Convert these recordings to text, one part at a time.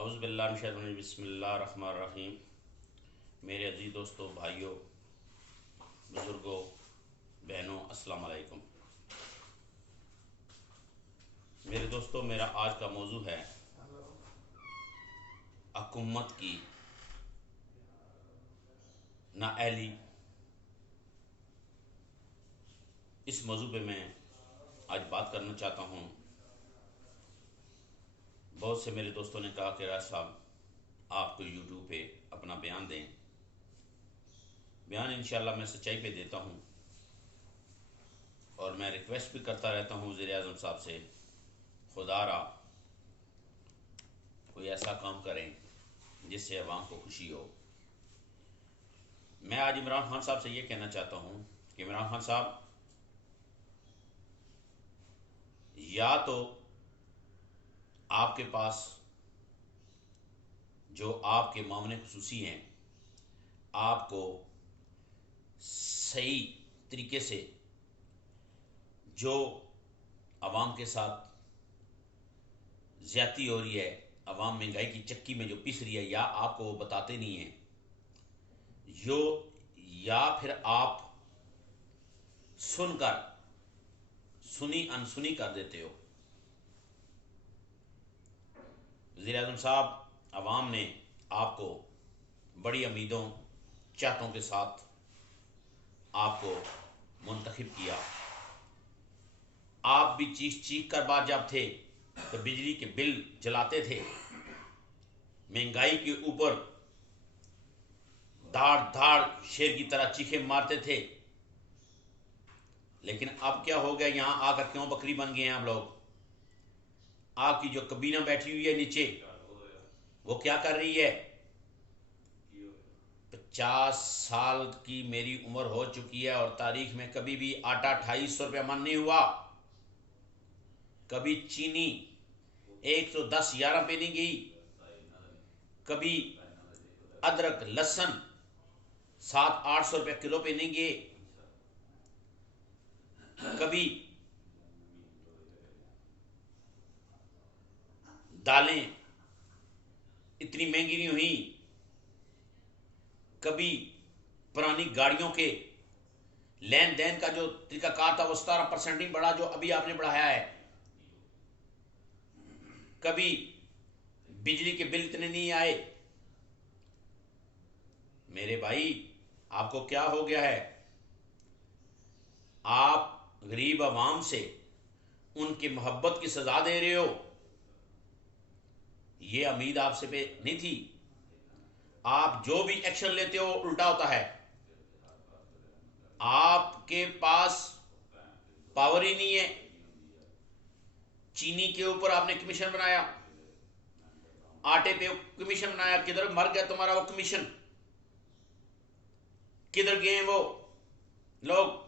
औज़ुबिल्लाहि बिस्मिल्लाहिर्रहमानिर्रहीम। मेरे अजीज़ दोस्तों, भाइयों, बुज़ुर्गों, बहनों, अस्सलाम वालेकुम। मेरे दोस्तों, मेरा आज का मौजू है हुकूमत की नाअहली। इस मौजू पे मैं आज बात करना चाहता हूँ। बहुत से मेरे दोस्तों ने कहा कि राज साहब, आप तो यूट्यूब पे अपना बयान दें। बयान इंशाल्लाह मैं सच्चाई पे देता हूँ और मैं रिक्वेस्ट भी करता रहता हूँ वज़ीर आज़म साहब से, खुदारा कोई ऐसा काम करें जिससे अवाम को खुशी हो। मैं आज इमरान खान साहब से ये कहना चाहता हूँ कि इमरान खान साहब, या तो आपके पास जो आपके मामले खुसूसी हैं, आपको सही तरीके से जो आवाम के साथ ज़्यादती हो रही है, आवाम महंगाई की चक्की में जो पिस रही है, या आपको वो बताते नहीं हैं, या फिर आप सुनकर सुनी अनसुनी कर देते हो। वज़ीर आज़म साहब, आवाम ने आपको बड़ी उम्मीदों चाहतों के साथ आपको मुंतखब किया। आप भी चीख चीख कर बात जब थे तो बिजली के बिल जलाते थे, महंगाई के ऊपर धाड़ धाड़ शेर की तरह चीखें मारते थे। लेकिन अब क्या हो गया, यहाँ आकर क्यों बकरी बन गए हैं आप लोग? आपकी जो कबीना बैठी हुई है नीचे, वो क्या कर रही है? 50 साल की मेरी उम्र हो चुकी है और तारीख में कभी भी आटा 250 रुपया मन नहीं हुआ। कभी चीनी 110-11 पे नहीं गई। कभी अदरक लहसुन 700-800 रुपये किलो पे नहीं गए। कभी दालें इतनी महंगी नहीं हुई। कभी पुरानी गाड़ियों के लेन देन का जो तरीकाकार था वो 17% नहीं बढ़ा जो अभी आपने बढ़ाया है। कभी बिजली के बिल इतने नहीं आए। मेरे भाई, आपको क्या हो गया है? आप गरीब आवाम से उनकी मोहब्बत की सजा दे रहे हो। ये उम्मीद आपसे पे नहीं थी। आप जो भी एक्शन लेते हो उल्टा होता है। आपके पास पावर ही नहीं है। चीनी के ऊपर आपने कमीशन बनाया, आटे पे कमीशन बनाया। किधर मर गया तुम्हारा वो कमीशन? किधर गए वो लोग?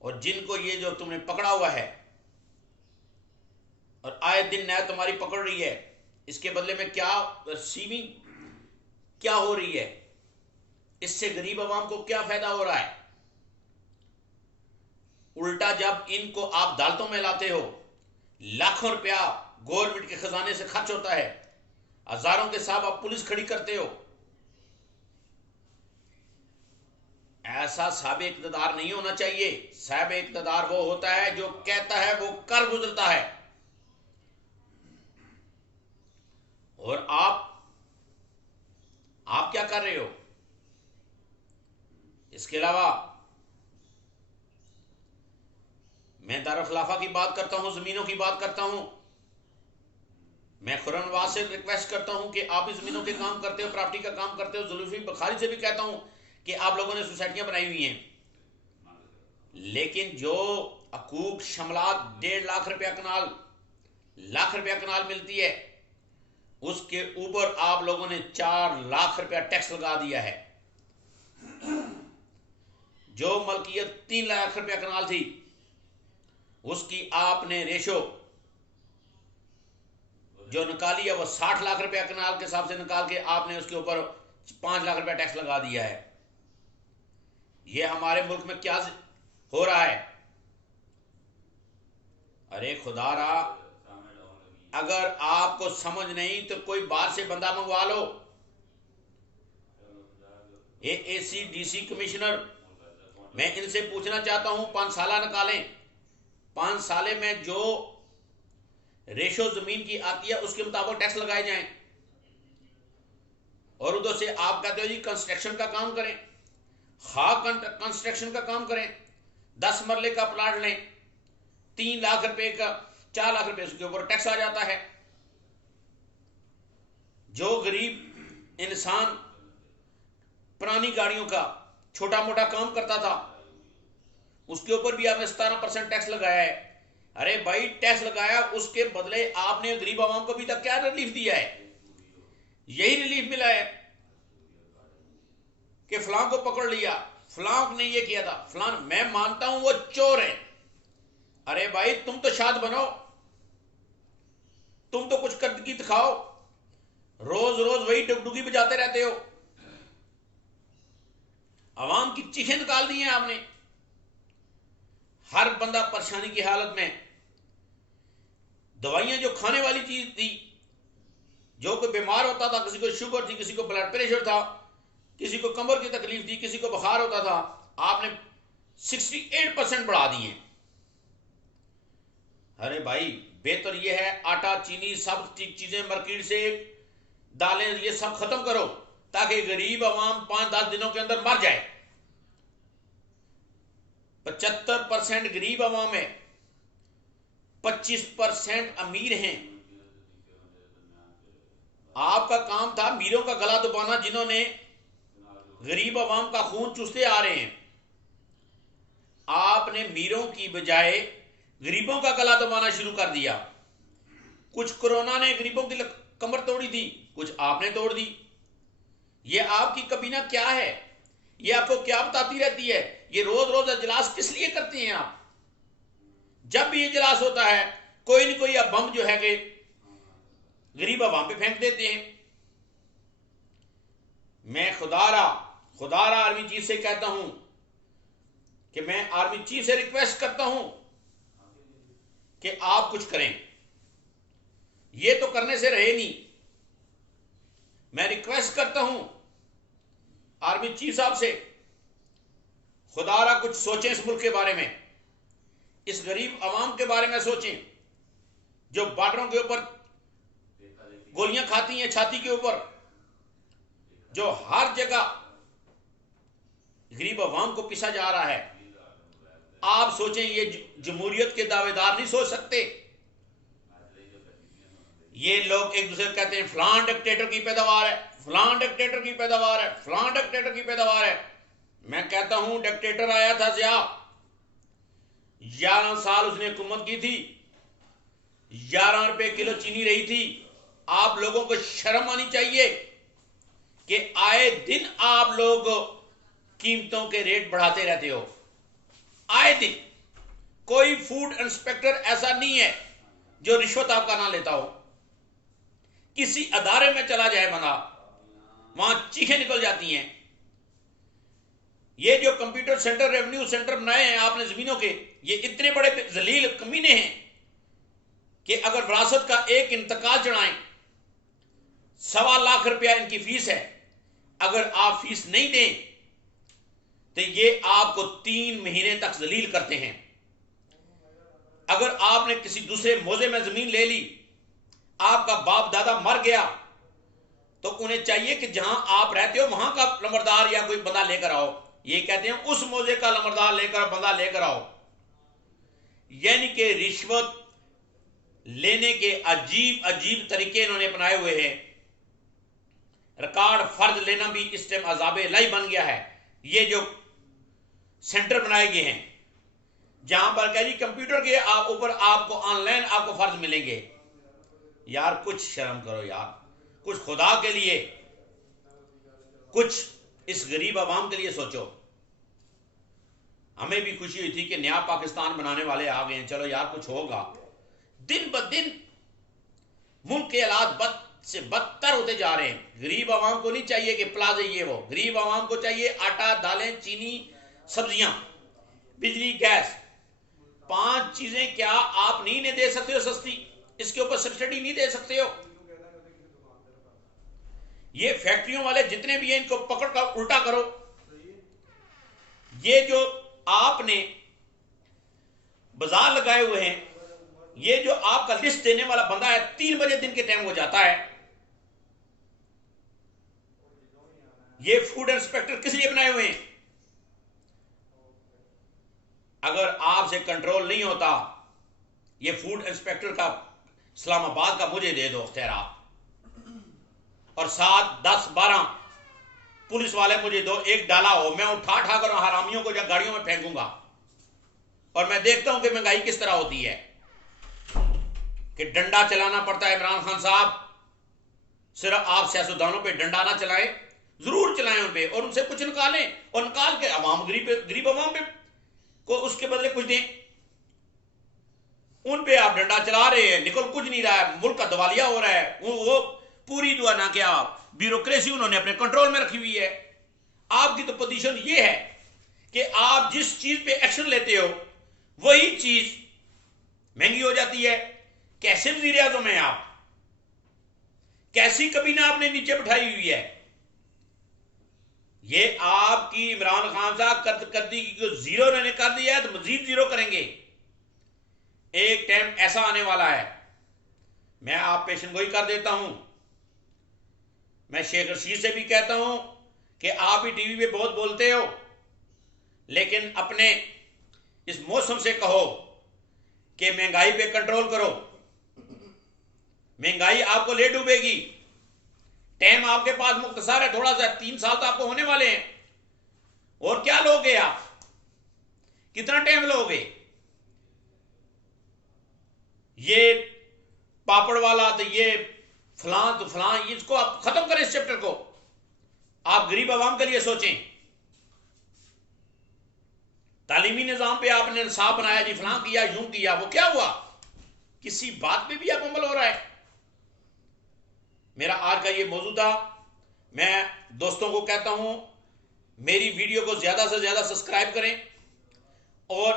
और जिनको ये जो तुमने पकड़ा हुआ है और आए दिन नया तुम्हारी पकड़ रही है, इसके बदले में क्या रिसीविंग क्या हो रही है? इससे गरीब आवाम को क्या फायदा हो रहा है? उल्टा जब इनको आप अदालतों में लाते हो, लाखों रुपया गवर्नमेंट के खजाने से खर्च होता है, हजारों के साहब आप पुलिस खड़ी करते हो। ऐसा साहब इक़्तिदार नहीं होना चाहिए। साहब इक़्तिदार वो होता है जो कहता है वो कर गुजरता है। और आप क्या कर रहे हो? इसके अलावा मैं दारुल खिलाफा की बात करता हूं, जमीनों की बात करता हूं। मैं खुरम नवाज से रिक्वेस्ट करता हूं कि आप इस जमीनों के काम करते हो, प्रॉपर्टी का काम करते हो। जुल्फी बुखारी से भी कहता हूं कि आप लोगों ने सोसाइटियां बनाई हुई हैं, लेकिन जो हकूक शमलात 1.5 लाख रुपया कनाल, लाख रुपया कनाल मिलती है, उसके ऊपर आप लोगों ने 4 लाख रुपया टैक्स लगा दिया है। जो मलकियत 3 लाख रुपया कनाल थी, उसकी आपने रेशो जो निकाली है वो 60 लाख रुपया कनाल के हिसाब से निकाल के आपने उसके ऊपर 5 लाख रुपया टैक्स लगा दिया है। ये हमारे मुल्क में क्या हो रहा है? अरे खुदारा, अगर आपको समझ नहीं तो कोई बाहर से बंदा मंगवा लो। AAC-DC कमिश्नर, मैं इनसे पूछना चाहता हूं 5 साल निकालें, 5 साल में जो रेशो जमीन की आती है उसके मुताबिक टैक्स लगाए जाएं। और उधर से आप कहते हो जी कंस्ट्रक्शन का काम करें, कंस्ट्रक्शन का काम करें, 10 मरले का प्लाट लें, 3 लाख रुपए का, 4 लाख रुपए उसके ऊपर टैक्स आ जाता है। जो गरीब इंसान पुरानी गाड़ियों का छोटा मोटा काम करता था उसके ऊपर भी आपने 17% टैक्स लगाया है। अरे भाई टैक्स लगाया, उसके बदले आपने गरीब आवाम को अभी तक क्या रिलीफ दिया है? यही रिलीफ मिला है कि फलां को पकड़ लिया, फलां ने ये किया था, फलां। मैं मानता हूं वो चोर है। अरे भाई तुम तो शाद बनो, तुम तो कुछ करके दिखाओ, रोज रोज वही डुगडुगी बजाते रहते हो। आवाम की चीखें निकाल दी हैं आपने। हर बंदा परेशानी की हालत में। दवाइयां जो खाने वाली चीज थी, जो कोई बीमार होता था, किसी को शुगर थी, किसी को ब्लड प्रेशर था, किसी को कमर की तकलीफ थी, किसी को बुखार होता था, आपने 68% बढ़ा दिए। अरे भाई बेहतर यह है आटा चीनी सब चीजें मार्केट से, दालें, ये सब खत्म करो ताकि गरीब आवाम 5-10 दिनों के अंदर मर जाए। 75% गरीब आवाम है, 25% अमीर हैं। आपका काम था मीरों का गला दबाना, जिन्होंने गरीब आवाम का खून चूसते आ रहे हैं। आपने मीरों की बजाय गरीबों का गला दबाना शुरू कर दिया। कुछ कोरोना ने गरीबों की कमर तोड़ी थी, कुछ आपने तोड़ दी। ये आपकी कबीना क्या है? ये आपको क्या बताती रहती है? ये रोज रोज इजलास किस लिए करते हैं आप? जब भी इजलास होता है कोई न कोई बम जो है कि गरीब आवाम पे फेंक देते हैं। मैं खुदारा आर्मी चीफ से कहता हूं कि मैं आर्मी चीफ से रिक्वेस्ट करता हूं कि आप कुछ करें। ये तो करने से रहे नहीं। मैं रिक्वेस्ट करता हूं आर्मी चीफ साहब से, खुदारा कुछ सोचें इस मुल्क के बारे में, इस गरीब आवाम के बारे में सोचें जो बॉर्डरों के ऊपर गोलियां खाती हैं, छाती के ऊपर, जो हर जगह गरीब आवाम को पिसा जा रहा है। आप सोचें, ये जमहूरियत के दावेदार नहीं सोच सकते। ये लोग एक दूसरे को कहते हैं फलां डिक्टेटर की पैदावार है, फलां डिक्टेटर की पैदावार है, फलां डिक्टेटर की पैदावार है। मैं कहता हूं डिक्टेटर आया था जिया, 11 साल उसने हुकूमत की थी, 11 रुपए किलो चीनी रही थी। आप लोगों को शर्म आनी चाहिए कि आए दिन आप लोग कीमतों के रेट बढ़ाते रहते हो। आए दिन कोई फूड इंस्पेक्टर ऐसा नहीं है जो रिश्वत आपका ना लेता हो। किसी अदारे में चला जाए बंदा, वहां चीखें निकल जाती हैं। ये जो कंप्यूटर सेंटर, रेवेन्यू सेंटर बनाए हैं आपने जमीनों के, ये इतने बड़े जलील कमीने हैं कि अगर विरासत का एक इंतकाल चढ़ाएं, 1.25 लाख रुपया इनकी फीस है। अगर आप फीस नहीं दें तो ये आपको 3 महीने तक जलील करते हैं। अगर आपने किसी दूसरे मौजे में जमीन ले ली, आपका बाप दादा मर गया, तो उन्हें चाहिए कि जहां आप रहते हो वहां का लंबरदार या कोई बंदा लेकर आओ। ये कहते हैं उस मौजे का लंबरदार लेकर, बंदा लेकर आओ। यानी कि रिश्वत लेने के अजीब अजीब तरीके इन्होंने अपनाए हुए हैं। रिकॉर्ड फर्ज लेना भी इस टाइम अजाबे लाई बन गया है। ये जो सेंटर बनाए गए हैं जहां पर कह जी कंप्यूटर के ऊपर आपको ऑनलाइन आपको फर्ज मिलेंगे। यार कुछ शर्म करो यार, कुछ खुदा के लिए, कुछ इस गरीब आवाम के लिए सोचो। हमें भी खुशी हुई थी कि नया पाकिस्तान बनाने वाले आ गए हैं, चलो यार कुछ होगा। दिन ब दिन मुल्क के हालात बद से बदतर होते जा रहे हैं। गरीब आवाम को नहीं चाहिए कि प्लाजे ये वो, गरीब आवाम को चाहिए आटा, दालें, चीनी, सब्जियां, बिजली, गैस। 5 चीजें क्या आप नहीं दे सकते हो सस्ती? इसके ऊपर सब्सिडी नहीं दे सकते हो। ये फैक्ट्रियों वाले जितने भी हैं इनको पकड़ कर उल्टा करो। ये जो आपने बाजार लगाए हुए हैं, ये जो आपका लिस्ट देने वाला बंदा है 3 बजे दिन के टाइम हो जाता है। ये फूड इंस्पेक्टर किस लिए बनाए हुए हैं? अगर आपसे कंट्रोल नहीं होता, ये फूड इंस्पेक्टर का इस्लामाबाद का मुझे दे दो अख्तियार, और 7, 10, 12 पुलिस वाले मुझे दो, एक डाला हो, मैं उठा कर हरामियों को गाड़ियों में फेंकूंगा। और मैं देखता हूं कि महंगाई किस तरह होती है, कि डंडा चलाना पड़ता है। इमरान खान साहब, सिर्फ आप सियासतदानों पे डंडा ना चलाएं, जरूर चलाएं उन पे, और उनसे कुछ निकालें, और निकाल के अवाम गरीब अवाम पे को उसके बदले कुछ दें। उन पे आप डंडा चला रहे हैं, निकल कुछ नहीं रहा है, मुल्क का दिवालिया हो रहा है। वो पूरी दुआ ना क्या ब्यूरोक्रेसी उन्होंने अपने कंट्रोल में रखी हुई है। आपकी तो पोजीशन ये है कि आप जिस चीज पे एक्शन लेते हो वही चीज महंगी हो जाती है। कैसे वज़ीर आज़म हैं आप? कैसी कबीना आपने नीचे बिठाई हुई है? ये आपकी इमरान खान साहब करदी की जीरो उन्होंने कर दिया है, तो मजीद जीरो करेंगे। एक टाइम ऐसा आने वाला है, मैं आप पेशन गोई कर देता हूं, मैं शेख रशीद से भी कहता हूं कि आप भी टीवी पे बहुत बोलते हो, लेकिन अपने इस मौसम से कहो कि महंगाई पे कंट्रोल करो। महंगाई आपको ले डूबेगी। टाइम आपके पास मुख्तसर है, थोड़ा सा 3 साल तो आपको होने वाले हैं, और क्या लोगे आप? कितना टाइम लोगे? ये पापड़ वाला तो ये फलां तो फलां, इसको आप खत्म करें इस चैप्टर को। आप गरीब आवाम के लिए सोचें। तालीमी निजाम पे आपने इंसाफ बनाया जी, फलां किया, यूं किया, वो क्या हुआ? किसी बात पे भी आप अमल हो रहा है? मेरा आज का ये मौजू था। मैं दोस्तों को कहता हूं, मेरी वीडियो को ज्यादा से ज्यादा सब्सक्राइब करें और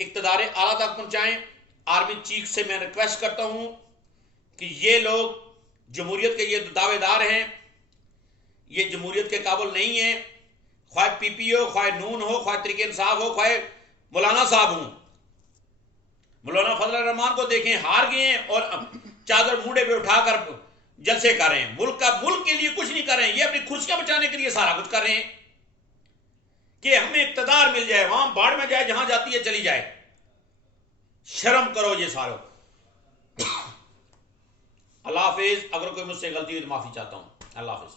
इक़्तिदार आला तक पहुंचाएं। आर्मी चीफ से मैं रिक्वेस्ट करता हूं कि ये लोग जमहूरियत के ये दावेदार हैं, ये जमहूरियत के काबिल नहीं है। ख्वाह पीपी हो, ख्वाह नून हो, ख्वाह तरीके इंसाफ हो, ख्वाह मौलाना साहब हों। मौलाना फजल रहमान को देखें, हार गए हैं और चादर मुंडे पे उठाकर जलसे कर रहे हैं। मुल्क के लिए कुछ नहीं कर रहे हैं, ये अपनी खुशियां बचाने के लिए सारा कुछ कर रहे हैं कि हमें इक़्तिदार मिल जाए, वहां बाढ़ में जाए, जहां जाती है चली जाए। शर्म करो ये सारो। अल्लाह हाफिज। अगर कोई मुझसे गलती हुई तो माफी चाहता हूं। अल्लाह हाफिज।